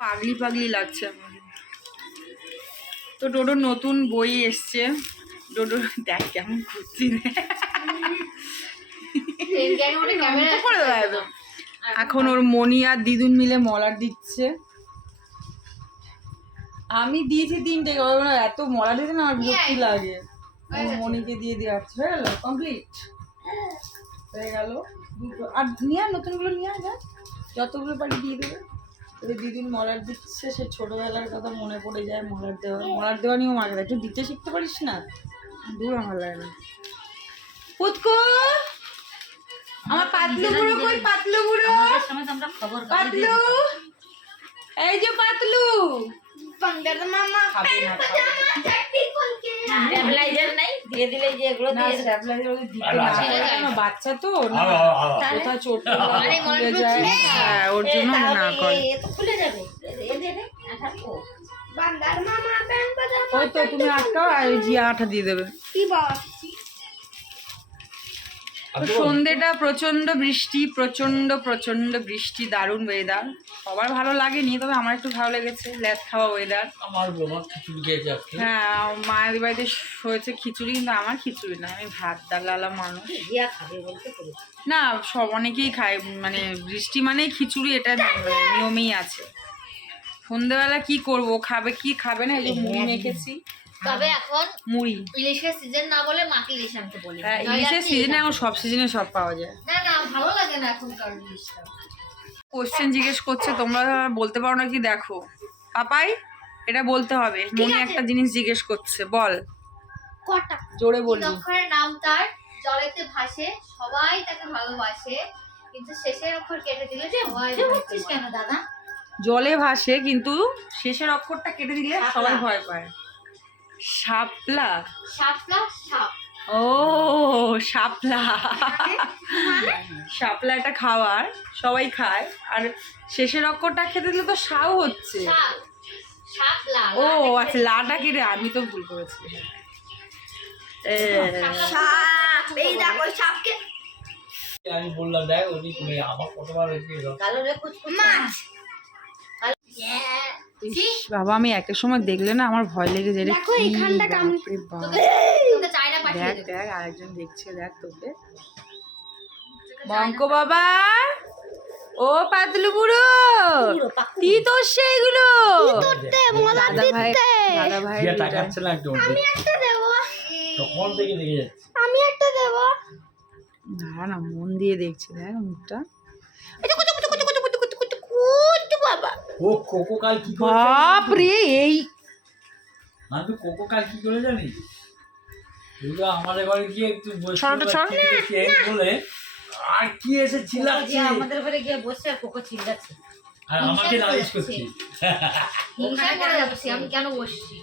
পাগলি পাগলি লাগছে আমার। তো ডোডোর নতুন বই এসছে। ডোডো দেখ কেমন ঘুরছি এখন ওর মনি আর দিদুন মিলে মলার দিচ্ছে। আমি দিয়েছি 3টে, এত মলা দিতে না আমার বিরক্তি লাগে। মনিকে দিয়ে দিচ্ছে। হয়ে গেল, কমপ্লিট হয়ে গেল। দুটো আর নিয়ে নতুনগুলো নিয়ে যা, যতগুলো পারি দিয়ে দেবে। দিদিন মলার দিচ্ছে, সে ছোটবেলার কথা মনে পড়ে যায়। মলার দেওয়া নিয়েও মাঝে একটু দিতে শিখতে পারিস না? দূর আমার লাগে না। পুতকু আমার পাতলু বুড়ো কই? পাতলু বুড়ো, পাতলু, এই যে পাতলু। বাচ্চা তো কোথাও চোট যায়, হ্যাঁ ওর জন্য না করে। ওই তো তুমি আটকাও আর জিয়া আঠা দিয়ে দেবে। সন্ধ্যেটা প্রচন্ড বৃষ্টি, প্রচন্ড বৃষ্টি, দারুণ ওয়েদার। সবার ভালো লাগেনি, তবে আমার একটু ভালো লেগেছে। ল্যাদ খাওয়া ওয়েদার। হ্যাঁ, মায়ের বাড়িতে হয়েছে খিচুড়ি, কিন্তু আমার খিচুড়ি না, আমি ভাত ডাল মানুষ না, সব অনেকেই খায়। মানে বৃষ্টি মানেই খিচুড়ি, এটা নিয়মেই আছে। সন্ধ্যেবেলা কি করব, খাবে কি খাবে না, এই যে মুড়ি মেখেছি। তবে এখন মুড়ি ইলিশের সিজন না বলে মাকে ইলিশ আনতে বলি। হ্যাঁ, ইলিশের সিজনে এখন সব সিজনে সব পাওয়া যায়। না ভালো লাগে না এখনকার ইলিশটা। কোশ্চেন জিজ্ঞেস করছে, তোমরা বলতে পারো নাকি? দেখো পাপাই, এটা বলতে হবে। মনে একটা জিনিস জিজ্ঞেস করছে, বল। কটা জোরে বলবি। অক্ষরের নাম তার, জলেতে ভাসে, সবাই তাকে ভালোবাসে, কিন্তু শেষের অক্ষর কেটে দিলে যে ভয় পাচ্ছিস কেন দাদা? জলে ভাসে কিন্তু শেষের অক্ষরটা কেটে দিলে সবাই ভয় পায়। শাপলা। শাপলা, সাপ। ও শাপলা, শাপলা একটা খাবার, সবাই খায়। আর শেষের অক্ষরটা খেতে দিলে তো সাও হচ্ছে। শাপলা। ও আচ্ছা, লাটা কেটে, আমি তো ভুল করেছি। এই দেখো সাপকে আমি বললাম দেখ ওই তুমি আমার কতবার হয়েছে কালো রে কুচকুচ মাছ। বাবা, আমি একের সময় দেখলে না আমার ভয় লেগে যায়। দেখো এইখানটা তোকে চাইনা পাঠিয়ে দেখ দেব। দেখ আরেকজন দেখছে, দেখ তোকে। বঙ্ক বাবা, ও পাতলু বুড়ো, কি তোর সেইগুলো? দাদা ভাই টাকাচ্ছে না একদম। আমি একটা দেব। তখন থেকে লেগে যাচ্ছে। আমি একটা দেব। না মন দিয়ে দেখছে, দেখ মুখটা। বাবা, ও কোকো কাল কি করে? বাপ রে, এই আমি কোকো কাল কি করে জানিস? এগুলো আমাদের ঘরে গিয়ে একটু বসে বলে আর কি এসে চিল্লাচ্ছে, আমাদের ঘরে গিয়ে বসে আর কোকো চিল্লাচ্ছে আর আমাকে নালিশ করছে। হিংসা করে যাচ্ছে আমি কেন বসছি।